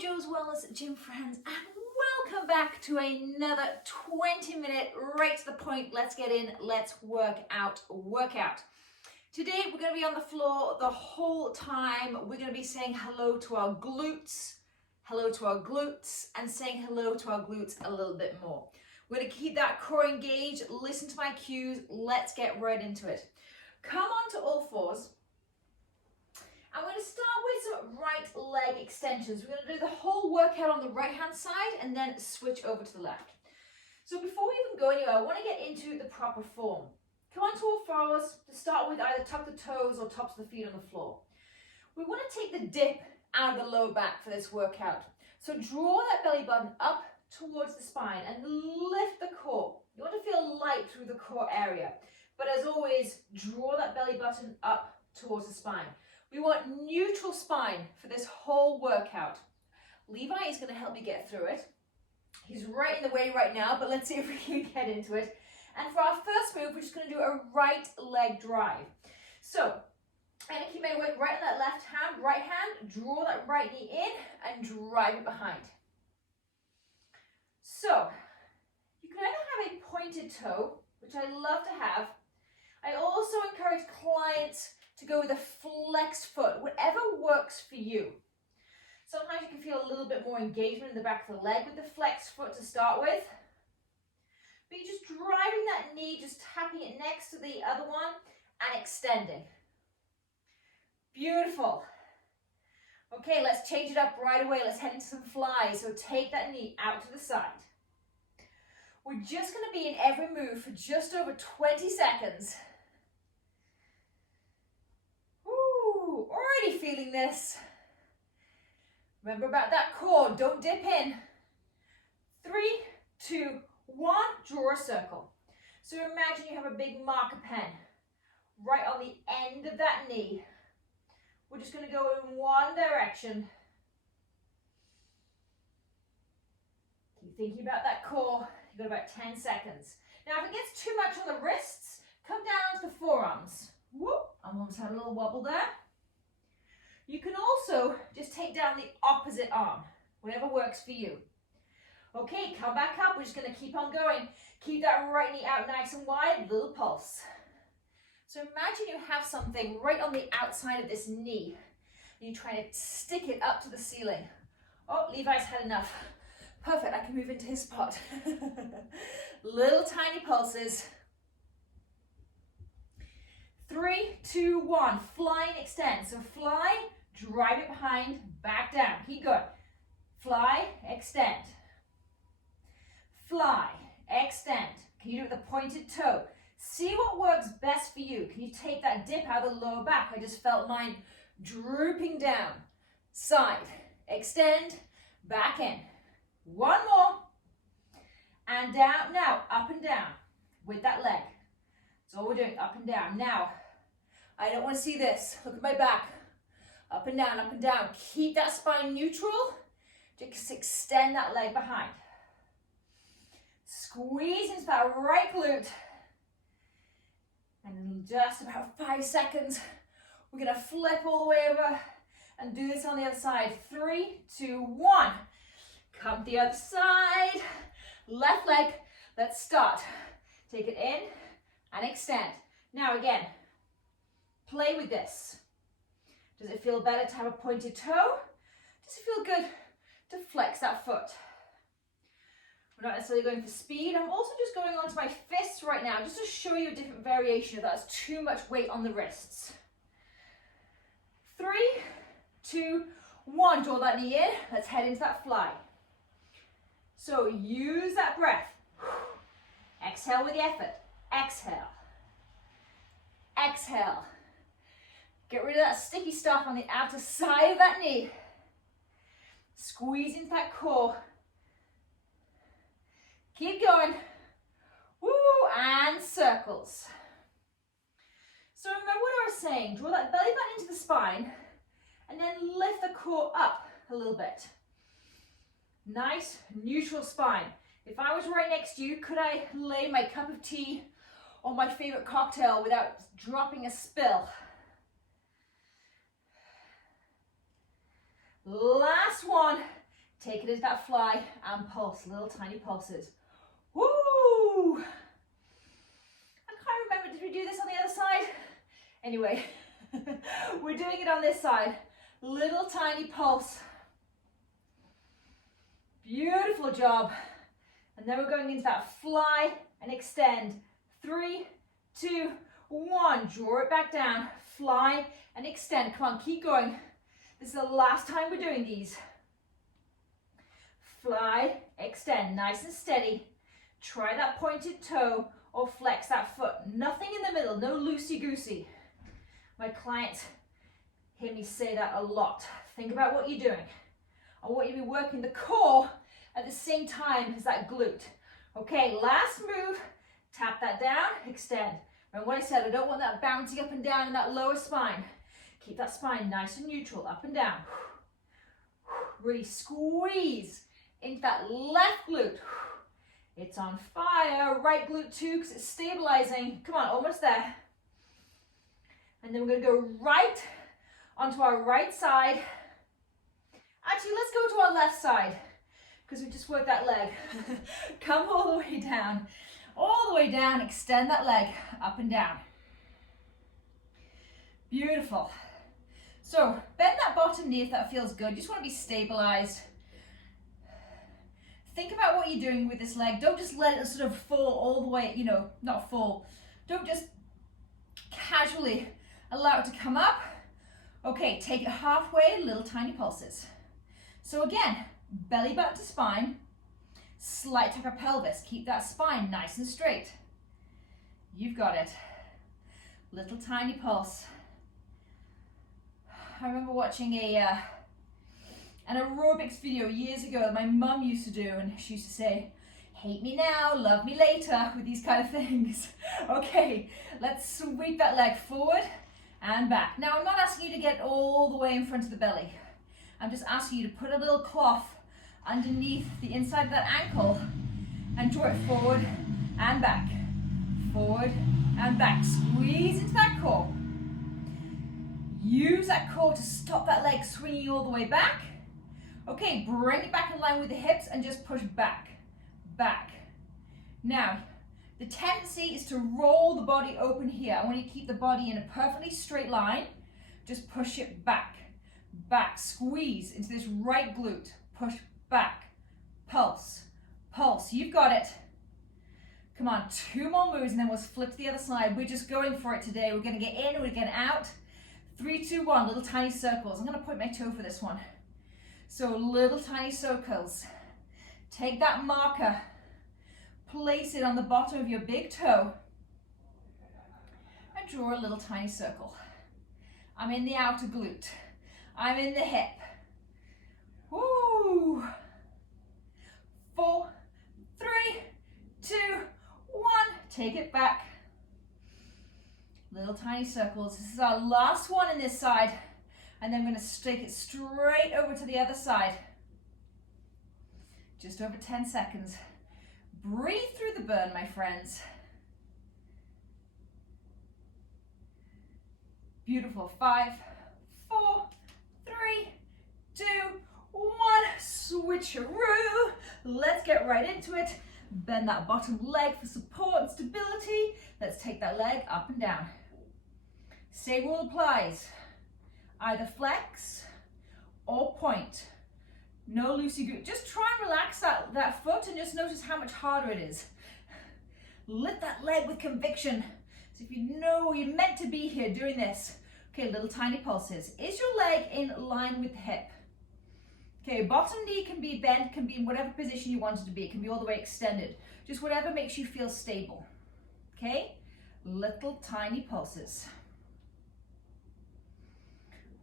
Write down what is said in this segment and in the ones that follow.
Joe's Wellness Gym friends, and welcome back to another 20-minute, right to the point, let's get in, let's workout. Today we're going to be on the floor the whole time. We're going to be saying hello to our glutes, and saying hello to our glutes a little bit more. We're going to keep that core engaged, listen to my cues, let's get right into it. Come on to all fours. I'm going to start with some right leg extensions. We're going to do the whole workout on the right hand side and then switch over to the left. So before we even go anywhere, I want to get into the proper form. Come on to all fours to start with, either tuck the toes or tops of the feet on the floor. We want to take the dip out of the lower back for this workout. So draw that belly button up towards the spine and lift the core. You want to feel light through the core area. But as always, draw that belly button up towards the spine. We want neutral spine for this whole workout. Levi is going to help me get through it. He's right in the way right now, but let's see if we can get into it. And for our first move, we're just going to do a right leg drive. So, I'm going to keep my weight right on that left hand, right hand, draw that right knee in and drive it behind. So, you can either have a pointed toe, which I love to have. I also encourage clients to go with a flexed foot, whatever works for you. Sometimes you can feel a little bit more engagement in the back of the leg with the flexed foot to start with. But you're just driving that knee, just tapping it next to the other one and extending. Beautiful. Okay, let's change it up right away. Let's head into some flies. So take that knee out to the side. We're just going to be in every move for just over 20 seconds. Already feeling this. Remember about that core, don't dip in. 3, 2, 1, draw a circle. So imagine you have a big marker pen right on the end of that knee. We're just going to go in one direction. Keep thinking about that core. You've got about 10 seconds. Now if it gets too much on the wrists, come down to the forearms. Whoop, I almost had a little wobble there. You can also just take down the opposite arm, whatever works for you. Okay, come back up. We're just going to keep on going. Keep that right knee out nice and wide, little pulse. So imagine you have something right on the outside of this knee. And you try to stick it up to the ceiling. Oh, Levi's had enough. Perfect, I can move into his spot. Little tiny pulses. 3, 2, 1, fly and extend. So fly, drive it behind, back down. Keep going. Fly, extend. Fly, extend. Can you do it with a pointed toe? See what works best for you. Can you take that dip out of the lower back? I just felt mine drooping down. Side, extend, back in. One more. And down. Now, up and down with that leg. That's all we're doing, up and down. Now, I don't want to see this. Look at my back. Up and down, up and down. Keep that spine neutral. Just extend that leg behind. Squeeze into that right glute. And in just about 5 seconds, we're going to flip all the way over and do this on the other side. 3, 2, 1. Come to the other side. Left leg. Let's start. Take it in and extend. Now again, play with this. Does it feel better to have a pointed toe? Does it feel good to flex that foot? We're not necessarily going for speed. I'm also just going onto my fists right now, just to show you a different variation if that's too much weight on the wrists. 3, 2, 1. Draw that knee in. Let's head into that fly. So use that breath. Exhale with the effort. Exhale. Exhale. Get rid of that sticky stuff on the outer side of that knee. Squeeze into that core. Keep going. Woo, and circles. So remember what I was saying. Draw that belly button into the spine and then lift the core up a little bit. Nice, neutral spine. If I was right next to you, could I lay my cup of tea or my favorite cocktail without dropping a spill? Last one. Take it into that fly and pulse, little tiny pulses. Woo! I can't remember, did we do this on the other side? Anyway, we're doing it on this side. Little tiny pulse. Beautiful job. And then we're going into that fly and extend. 3, 2, 1. Draw it back down. Fly and extend. Come on, keep going. This is the last time we're doing these. Fly, extend, nice and steady. Try that pointed toe or flex that foot. Nothing in the middle, no loosey-goosey. My clients hear me say that a lot. Think about what you're doing. I want you to be working the core at the same time as that glute. Okay, last move, tap that down, extend. Remember what I said, I don't want that bouncing up and down in that lower spine. Keep that spine nice and neutral, up and down. Really squeeze into that left glute. It's on fire. Right glute too, because it's stabilizing. Come on, almost there. And then we're going to go right onto our right side. Actually, let's go to our left side, because we just worked that leg. Come all the way down. All the way down. Extend that leg up and down. Beautiful. So bend that bottom knee if that feels good. You just want to be stabilized. Think about what you're doing with this leg. Don't just let it sort of fall all the way, you know, not fall. Don't just casually allow it to come up. Okay, take it halfway, little tiny pulses. So again, belly button to spine, slight tuck of pelvis. Keep that spine nice and straight. You've got it. Little tiny pulse. I remember watching an aerobics video years ago that my mum used to do, and she used to say, hate me now, love me later, with these kind of things. Okay, let's sweep that leg forward and back. Now, I'm not asking you to get all the way in front of the belly. I'm just asking you to put a little cloth underneath the inside of that ankle and draw it forward and back. Forward and back. Squeeze into that core. Use that core to stop that leg swinging all the way back. Okay, bring it back in line with the hips and just push back, back. Now, the tendency is to roll the body open here. I want you to keep the body in a perfectly straight line. Just push it back, back. Squeeze into this right glute. Push back, pulse, pulse. You've got it. Come on, 2 more moves and then we'll flip to the other side. We're just going for it today. We're going to get in, we're going to get out. 3, 2, 1, little tiny circles. I'm going to point my toe for this one. So little tiny circles. Take that marker, place it on the bottom of your big toe, and draw a little tiny circle. I'm in the outer glute. I'm in the hip. Woo! 4, 3, 2, 1. Take it back. Little tiny circles. This is our last one in this side. And then I'm going to take it straight over to the other side. Just over 10 seconds. Breathe through the burn, my friends. Beautiful. 5, 4, 3, 2, 1. Switcheroo. Let's get right into it. Bend that bottom leg for support and stability. Let's take that leg up and down. Same rule applies. Either flex or point. No loosey-goosey. Just try and relax that foot and just notice how much harder it is. Lift that leg with conviction. So if you know you're meant to be here doing this. Okay, little tiny pulses. Is your leg in line with the hip? Okay, bottom knee can be bent, can be in whatever position you want it to be. It can be all the way extended. Just whatever makes you feel stable. Okay, little tiny pulses.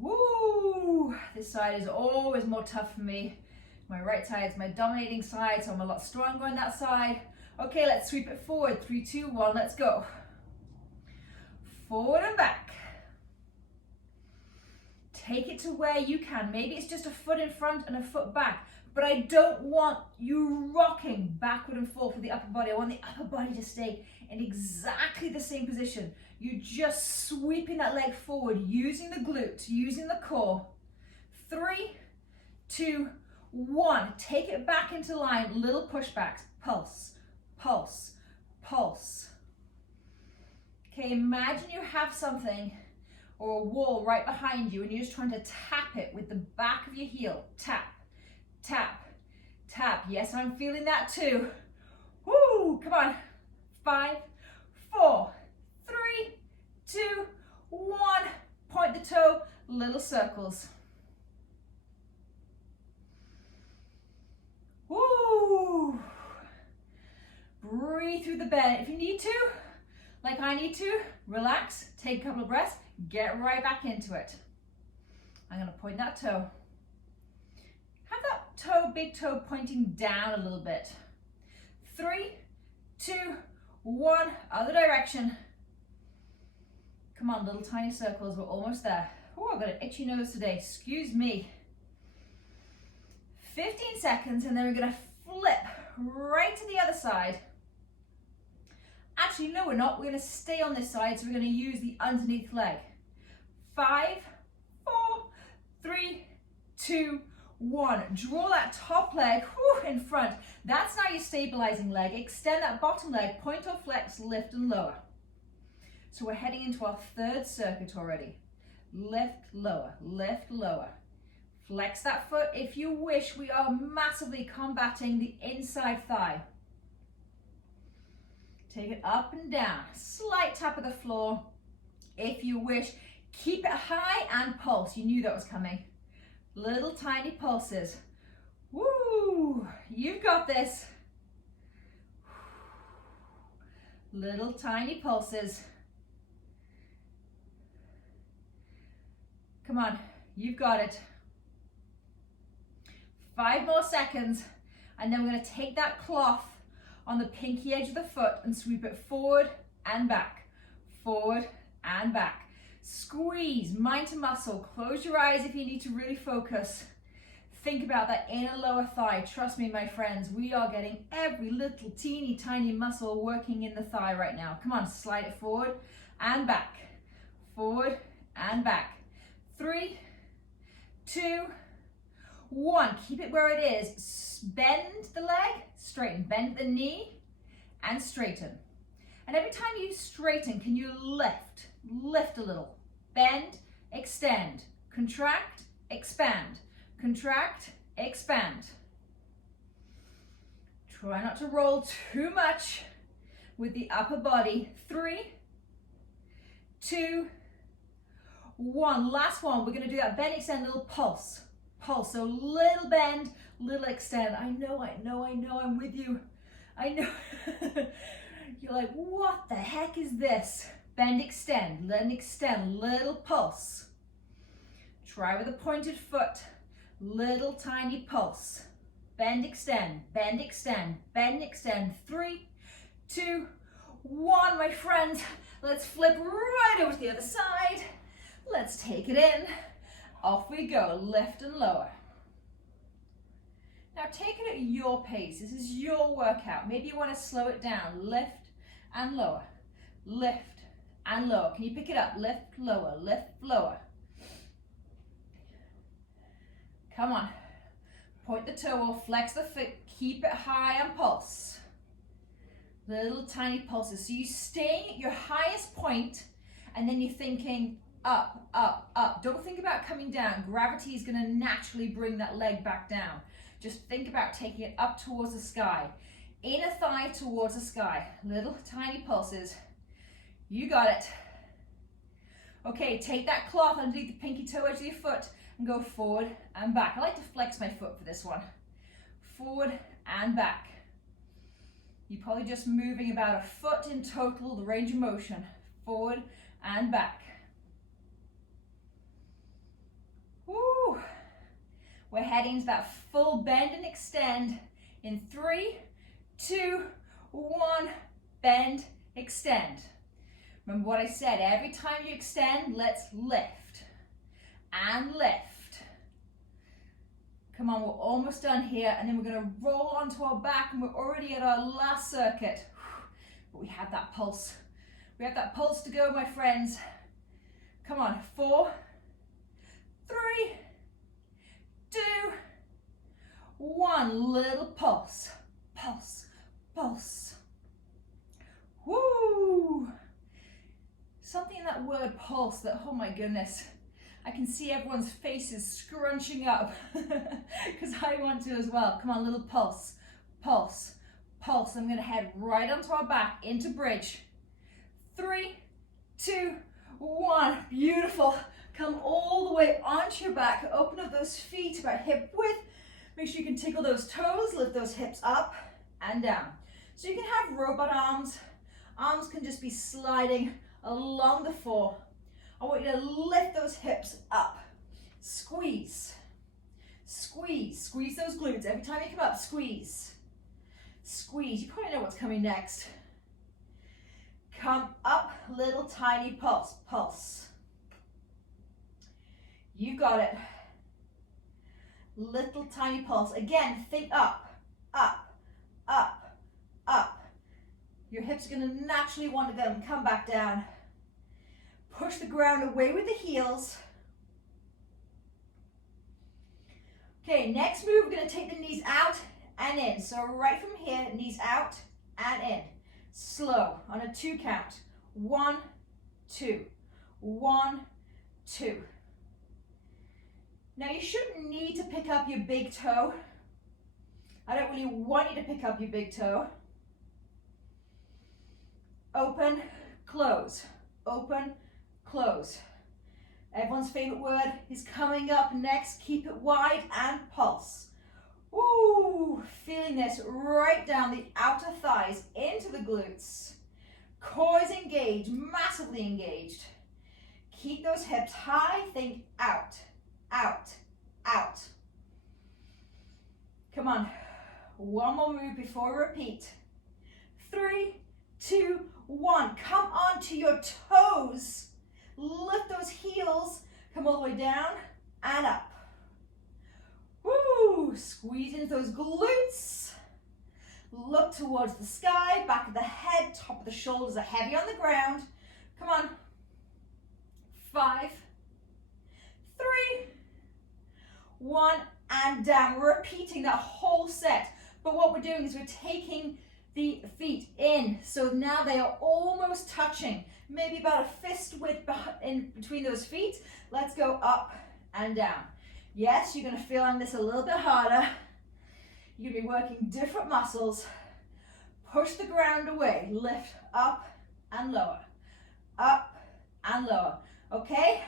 Woo! This side is always more tough for me. My right side is my dominating side, so I'm a lot stronger on that side. Okay, let's sweep it forward. 3, 2, 1, let's go. Forward and back. Take it to where you can. Maybe it's just a foot in front and a foot back, but I don't want you rocking backward and forth with the upper body. I want the upper body to stay in exactly the same position. You're just sweeping that leg forward, using the glute, using the core. 3, 2, 1. Take it back into line, little pushbacks, pulse, pulse, pulse. Okay, imagine you have something or a wall right behind you and you're just trying to tap it with the back of your heel. Tap, tap, tap. Yes, I'm feeling that too. Woo, come on. 5, 4, 3, 2, 1. Point the toe, little circles. Woo. Breathe through the belly. If you need to, like I need to, relax, take a couple of breaths, get right back into it. I'm going to point that toe. Have that toe, big toe, pointing down a little bit. 3, 2, 1, other direction. Come on, little tiny circles, we're almost there. Oh, I've got an itchy nose today, excuse me. 15 seconds, and then we're going to flip right to the other side. Actually, no, we're not. We're going to stay on this side, so we're going to use the underneath leg. 5, 4, 3, 2, 1. Draw that top leg in front. That's now your stabilizing leg. Extend that bottom leg, point or flex, lift and lower. So we're heading into our third circuit already. Lift, lower, lift, lower. Flex that foot if you wish. We are massively combating the inside thigh. Take it up and down. Slight tap of the floor if you wish. Keep it high and pulse. You knew that was coming. Little tiny pulses. Woo! You've got this. Little tiny pulses. Come on, you've got it. 5 more seconds, and then we're going to take that cloth on the pinky edge of the foot and sweep it forward and back, forward and back. Squeeze, mind to muscle. Close your eyes if you need to really focus. Think about that inner lower thigh. Trust me, my friends, we are getting every little teeny tiny muscle working in the thigh right now. Come on, slide it forward and back, forward and back. 3, 2, 1. Keep it where it is. Bend the leg, straighten. Bend the knee and straighten. And every time you straighten, can you lift? Lift a little. Bend, extend. Contract, expand. Contract, expand. Try not to roll too much with the upper body. 3, 2, 1. Last one. We're going to do that bend, extend, little pulse. Pulse. So little bend, little extend. I know, I'm with you. I know. You're like, what the heck is this? Bend, extend, little pulse. Try with a pointed foot, little tiny pulse. Bend, extend, bend, extend, bend, extend. 3, 2, 1, my friends. Let's flip right over to the other side. Let's take it in. Off we go, lift and lower. Now take it at your pace. This is your workout. Maybe you want to slow it down. Lift and lower, lift and lower. Can you pick it up? Lift, lower, lift, lower. Come on. Point the toe or flex the foot. Keep it high and pulse. Little tiny pulses. So you're staying at your highest point and then you're thinking up, up, up. Don't think about coming down. Gravity is going to naturally bring that leg back down. Just think about taking it up towards the sky. Inner thigh towards the sky. Little tiny pulses. You got it. Okay, take that cloth underneath the pinky toe edge of your foot and go forward and back. I like to flex my foot for this one. Forward and back. You're probably just moving about a foot in total, the range of motion. Forward and back. Woo. We're heading to that full bend and extend in 3, 2, 1, bend, extend. Remember what I said, every time you extend, let's lift and lift. Come on, we're almost done here, and then we're gonna roll onto our back, and we're already at our last circuit. But we have that pulse. We have that pulse to go, my friends. Come on, 4, 3, 2, on, little pulse, pulse, pulse. Woo! Something in that word pulse that, oh my goodness, I can see everyone's faces scrunching up because I want to as well. Come on, little pulse, pulse, pulse. I'm going to head right onto our back into bridge. 3, 2, 1. Beautiful. Come all the way onto your back. Open up those feet about hip width. Make sure you can tickle those toes, lift those hips up and down. So you can have robot arms. Arms can just be sliding along the floor. I want you to lift those hips up. Squeeze, squeeze, squeeze those glutes. Every time you come up, squeeze, squeeze. You probably know what's coming next. Come up, little tiny pulse, pulse. You got it. Little tiny pulse. Again, think up, up, up, up. Your hips are going to naturally want to go come back down. Push the ground away with the heels. Okay, next move, we're going to take the knees out and in. So right from here, knees out and in. Slow on a 2 count. 1, 2, 1, 2. Now you shouldn't need to pick up your big toe. I don't really want you to pick up your big toe. Open, close, open, close. Everyone's favorite word is coming up next. Keep it wide and pulse. Ooh, feeling this right down the outer thighs into the glutes. Core is engaged, massively engaged. Keep those hips high, think out, out, out. Come on, one more move before we repeat. 3, 2, 1. Come on to your toes. Lift those heels. Come all the way down and up. Woo! Squeeze into those glutes. Look towards the sky. Back of the head, top of the shoulders are heavy on the ground. Come on. 5, 3, 1, and down. We're repeating that whole set. But what we're doing is we're taking the feet in. So now they are almost touching. Maybe about a fist width in between those feet. Let's go up and down. Yes, you're going to feel on this a little bit harder. You're going to be working different muscles. Push the ground away. Lift up and lower. Up and lower. Okay?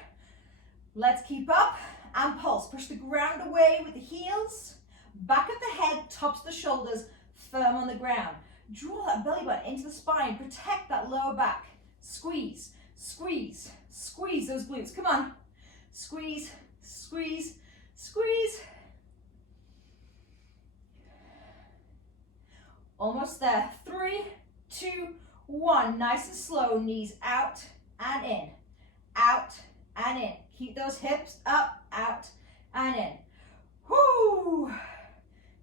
Let's keep up and pulse. Push the ground away with the heels. Back of the head, tops of the shoulders, firm on the ground. Draw that belly button into the spine. Protect that lower back. Squeeze, squeeze, squeeze those glutes. Come on. Squeeze, squeeze, squeeze. Almost there. 3, 2, 1. Nice and slow. Knees out and in. Out and in. Keep those hips up, out and in. Whoo!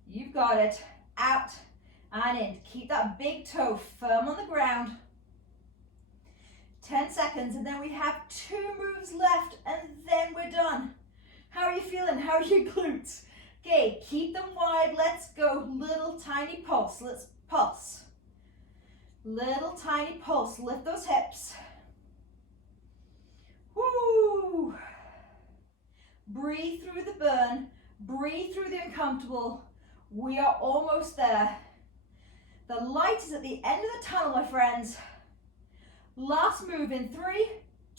You've got it. Out and in. Keep that big toe firm on the ground. 10 seconds, and then we have 2 moves left, and then we're done. How are you feeling? How are your glutes? Okay, keep them wide. Let's go. Little tiny pulse. Let's pulse. Little tiny pulse. Lift those hips. Woo! Breathe through the burn. Breathe through the uncomfortable. We are almost there. The light is at the end of the tunnel, my friends. Last move in 3,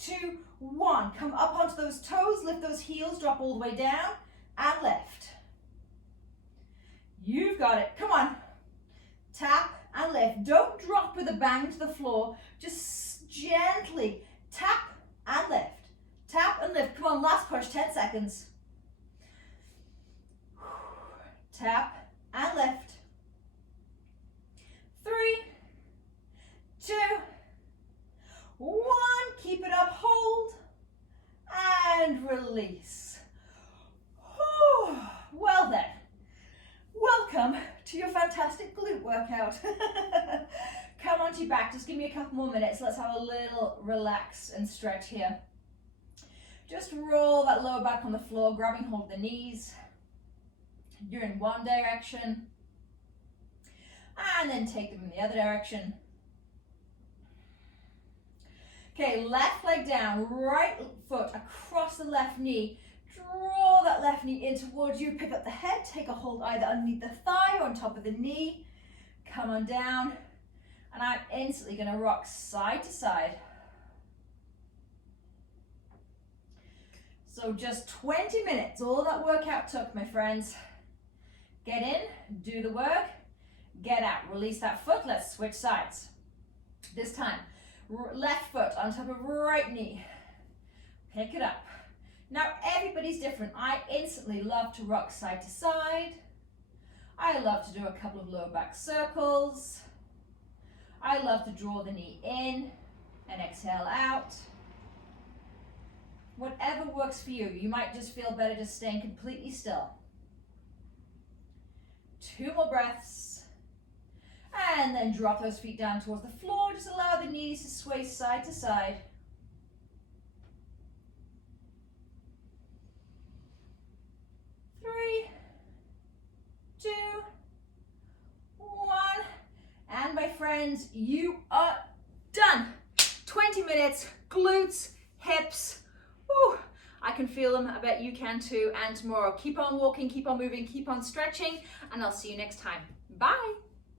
2, 1. Come up onto those toes, lift those heels, drop all the way down, and lift. You've got it. Come on. Tap and lift. Don't drop with a bang to the floor. Just gently tap and lift. Tap and lift. Come on, last push, 10 seconds. Tap and lift. 3, 2, 1. Keep it up, hold, and release. Whew. Well then, welcome to your fantastic glute workout. Come onto your back, just give me a couple more minutes. Let's have a little relax and stretch here. Just roll that lower back on the floor, grabbing hold of the knees. You're in one direction, and then take them in the other direction. Okay, left leg down, right foot across the left knee. Draw that left knee in towards you. Pick up the head, take a hold either underneath the thigh or on top of the knee. Come on down, and I'm instantly going to rock side to side. So just 20 minutes, all that workout took, my friends. Get in, do the work, get out, release that foot. Let's switch sides. This time, left foot on top of right knee. Pick it up. Now everybody's different. I instantly love to rock side to side. I love to do a couple of low back circles. I love to draw the knee in and exhale out. Whatever works for you. You might just feel better just staying completely still. 2 more breaths. And then drop those feet down towards the floor. Just allow the knees to sway side to side. 3, 2, 1. And my friends, you are done. 20 minutes, glutes, hips. Whew, I can feel them. I bet you can too. And tomorrow, keep on walking, keep on moving, keep on stretching, and I'll see you next time. Bye.